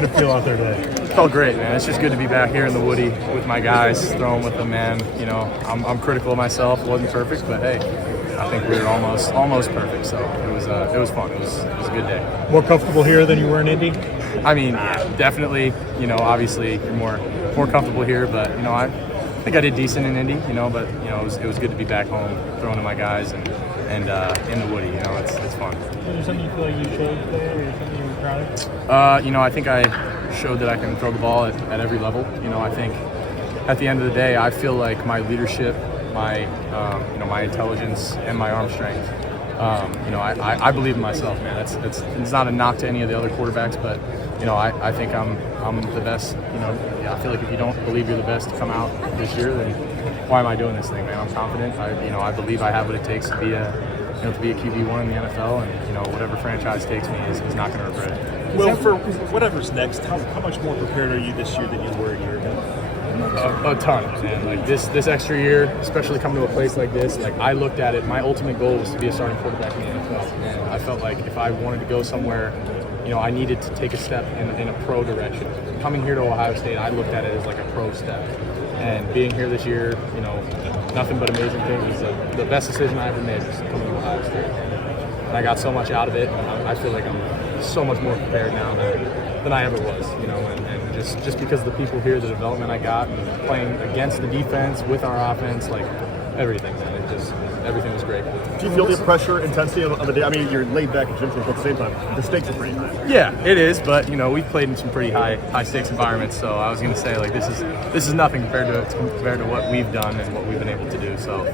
How'd it feel out there today? Felt great, man. It's just good to be back here in the Woody with my guys, throwing with them, man. You know, I'm critical of myself. It wasn't perfect, but hey, I think we were almost perfect. So it was fun. It was a good day. More comfortable here than you were in Indy? I mean, definitely. You know, obviously you're more comfortable here, but you know, I think I did decent in Indy. You know, but you know, it was good to be back home, throwing to my guys and in the Woody. You know, it's fun. Is there something you feel like you showed today, or something you were proud of? You know, I think I showed that I can throw the ball at every level. You know, I think at the end of the day, I feel like my leadership, my my intelligence, and my arm strength. You know, I believe in myself, man. It's not a knock to any of the other quarterbacks, but you know, I think I'm the best. You know, I feel like if you don't believe you're the best to come out this year, then why am I doing this thing, man? I'm confident. I believe I have what it takes to be a QB1 in the NFL, and you know, whatever franchise takes me is not going to regret it. Well, for whatever's next, how much more prepared are you this year than you were a year ago? A ton, man. Like this extra year, especially coming to a place like this, like I looked at it, my ultimate goal was to be a starting quarterback in the NFL. And I felt like if I wanted to go somewhere, you know, I needed to take a step in a pro direction. Coming here to Ohio State, I looked at it as like a pro step. And being here this year, you know, nothing but amazing things. The best decision I ever made was coming to Ohio State. And I got so much out of it. And I feel like I'm so much more prepared now than I ever was, you know, and just because of the people here, the development I got, and playing against the defense, with our offense, like everything, man. Everything was great. Do you feel the pressure, intensity of the day? I mean, you're laid back and gym at the same time. The stakes are pretty high. Yeah, it is, but you know, we've played in some pretty high stakes environments. So I was going to say, like, this is nothing compared to what we've done and what we've been able to do. So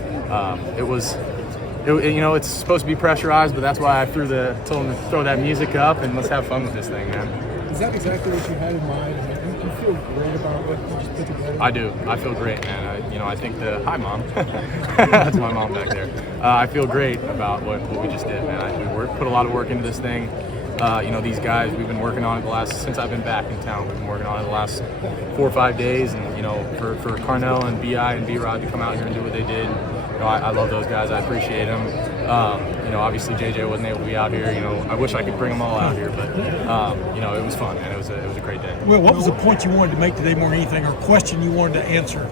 you know, it's supposed to be pressurized, but that's why I told them to throw that music up and let's have fun with this thing, man. Is that exactly what you had in mind? Do you feel great about what you just put together? I do. I feel great, man. I think hi, Mom. That's my mom back there. I feel great about what we just did, man. We put a lot of work into this thing. You know, these guys, we've been working on it since I've been back in town. We've been working on it the last 4 or 5 days, and you know, for Carnell and Bi and B-Rod to come out here and do what they did. You know, I love those guys. I appreciate them. You know, obviously JJ wasn't able to be out here. You know, I wish I could bring them all out here, but you know, it was fun, man. It was a great day. Well, what was the point you wanted to make today more than anything, or question you wanted to answer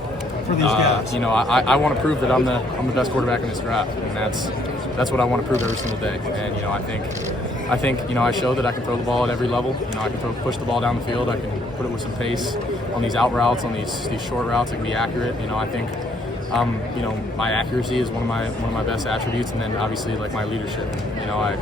for these guys? You know, I want to prove that I'm the best quarterback in this draft, and that's what I want to prove every single day. And you know, I think you know, I showed that I can throw the ball at every level. You know, I can push the ball down the field. I can put it with some pace on these out routes, on these short routes. I can be accurate. You know, I think. You know, my accuracy is one of my best attributes, and then obviously like my leadership. You know, I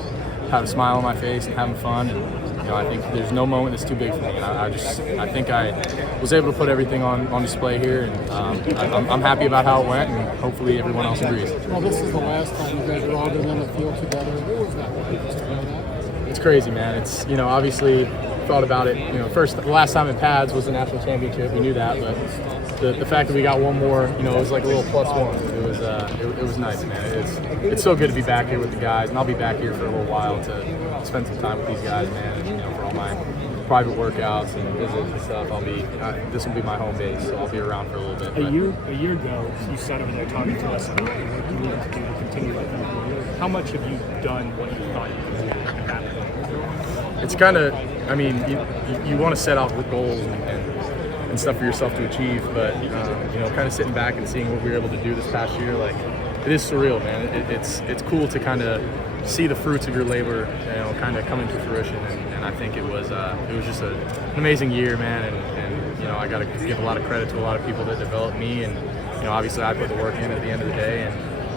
have a smile on my face and having fun, and you know, I think there's no moment that's too big for me. And I think I was able to put everything on display here, and I'm happy about how it went, and hopefully everyone else agrees. Well, this is the last time you guys were all going on the field together. What was that like? Just to know that? It's crazy, man. It's, you know, obviously thought about it. You know, the last time in pads was the national championship. We knew that, but the fact that we got one more, you know, it was like a little +1. It was nice, man. It's so good to be back here with the guys, and I'll be back here for a little while to spend some time with these guys, man. And, you know, for all my private workouts and visits and stuff, this will be my home base, so I'll be around for a little bit. A year ago, you sat over there talking to us about what you needed to do to continue like that. How much have you done what you thought you could do at that point? It's kind of, I mean, you want to set out goals and stuff for yourself to achieve, but you know, kind of sitting back and seeing what we were able to do this past year, like, it is surreal, man. It's cool to kind of see the fruits of your labor, you know, kind of come into fruition, and I think it was just an amazing year, man, and you know, I got to give a lot of credit to a lot of people that developed me, and you know, obviously I put the work in at the end of the day,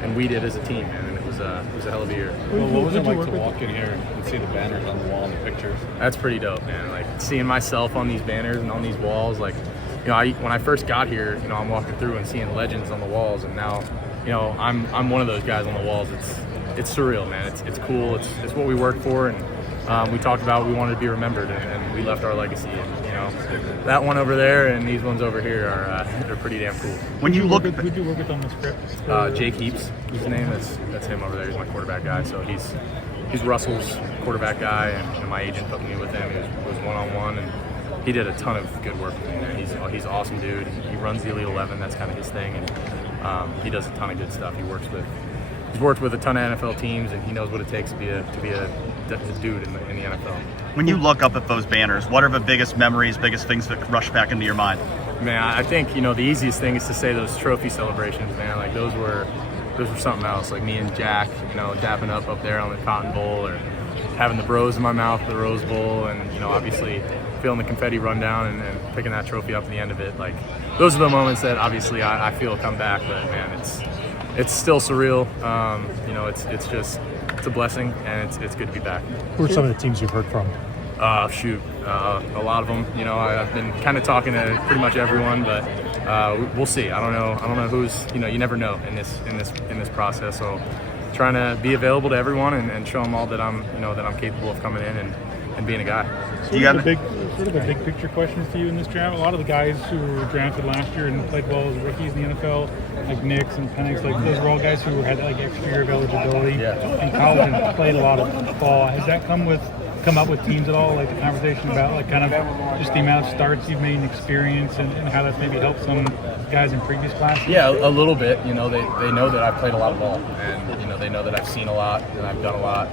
and we did as a team, man. And it was a hell of a year. Well, what was it like to walk in here and see the banners on the wall and the pictures? That's pretty dope, man. Like seeing myself on these banners and on these walls, like, you know, when I first got here, you know, I'm walking through and seeing legends on the walls, and now, you know, I'm one of those guys on the walls. It's surreal, man. It's cool. It's what we work for, and we talked about we wanted to be remembered, and we left our legacy. And you know, that one over there and these ones over here are they're pretty damn cool. When you look, who'd you work with on the script? Jake Heaps, his name. That's him over there. He's my quarterback guy. So he's Russell's quarterback guy, and you know, my agent put me with him. It was one-on-one, and he did a ton of good work with me, man. He's an awesome dude. He runs the Elite 11. That's kind of his thing, and he does a ton of good stuff. He works with he's worked with a ton of NFL teams, and he knows what it takes to be a dude in the NFL. When you look up at those banners, what are the biggest memories, biggest things that rush back into your mind? Man, I think the easiest thing is to say those trophy celebrations, man. Like those were something else. Like me and Jack, dapping up there on the Cotton Bowl, or having the bros in my mouth for the Rose Bowl, and obviously feeling the confetti run down and picking that trophy up at the end of it. Like those are the moments that obviously I feel come back. But man, it's still surreal. It's a blessing, and it's good to be back. Who are some of the teams you've heard from? A lot of them. I've been kind of talking to pretty much everyone, but we'll see. I don't know who's. You never know in this process. So trying to be available to everyone and show them all that I'm capable of coming in and being a guy. Sort of a big picture question for you in this draft. A lot of the guys who were drafted last year and played well as rookies in the NFL, like Nix and Penix, like those were all guys who had like extra year of eligibility in college and played a lot of ball. Has that come up with teams at all, like the conversation about like kind of just the amount of starts you've made and experience and how that's maybe helped some guys in previous classes? Yeah, a little bit. They know that I've played a lot of ball, and they know that I've seen a lot and I've done a lot.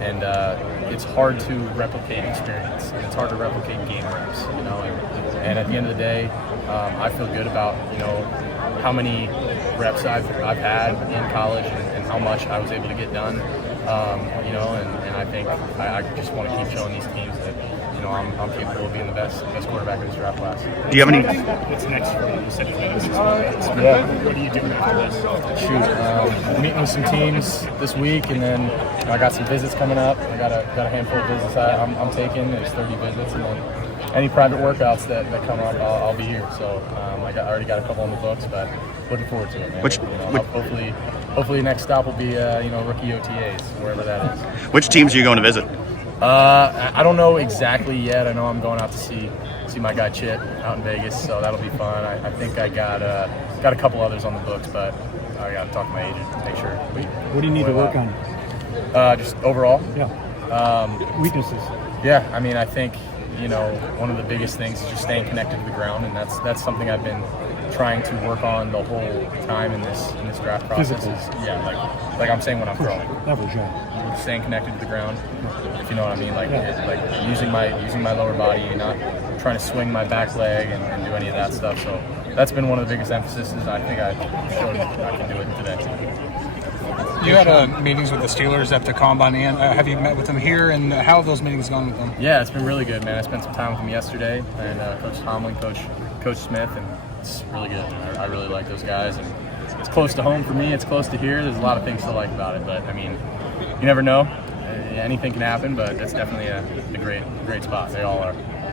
And it's hard to replicate experience, and it's hard to replicate game reps. And at the end of the day, I feel good about how many reps I've had in college and how much I was able to get done. And I think I just want to keep showing these teams that I'm capable of being the best quarterback in this draft class. Do you have any? What's next for you? You said you've got 6 months. What are you doing after this? Meeting with some teams this week, and then I got some visits coming up. I got a handful of visits I'm taking. There's 30 visits, and then any private workouts that come up, I'll be here. So I already got a couple on the books, but looking forward to it, man. Hopefully next stop will be rookie OTAs, wherever that is. Which teams are you going to visit? I don't know exactly yet. I know I'm going out to see my guy Chit out in Vegas, so that'll be fun. I think I got a couple others on the books, but I got to talk to my agent to make sure. What do you need to work on? Just overall? Yeah. Weaknesses? Yeah, I mean, I think one of the biggest things is just staying connected to the ground, and that's something I've been trying to work on the whole time in this draft process. Like I'm saying when I'm throwing. Leverage, yeah. Staying connected to the ground, if you know what I mean, like using my lower body, not trying to swing my back leg and do any of that stuff. So that's been one of the biggest emphases. I think I showed I can do it today. You had meetings with the Steelers at the Combine, and have you met with them here, and how have those meetings gone with them? Yeah, it's been really good, man. I spent some time with them yesterday, and Coach Tomlin, Coach Smith, and it's really good. I really like those guys, and it's close to home for me. It's close to here. There's a lot of things to like about it, but I mean, you never know. Anything can happen, but it's definitely a great spot. They all are.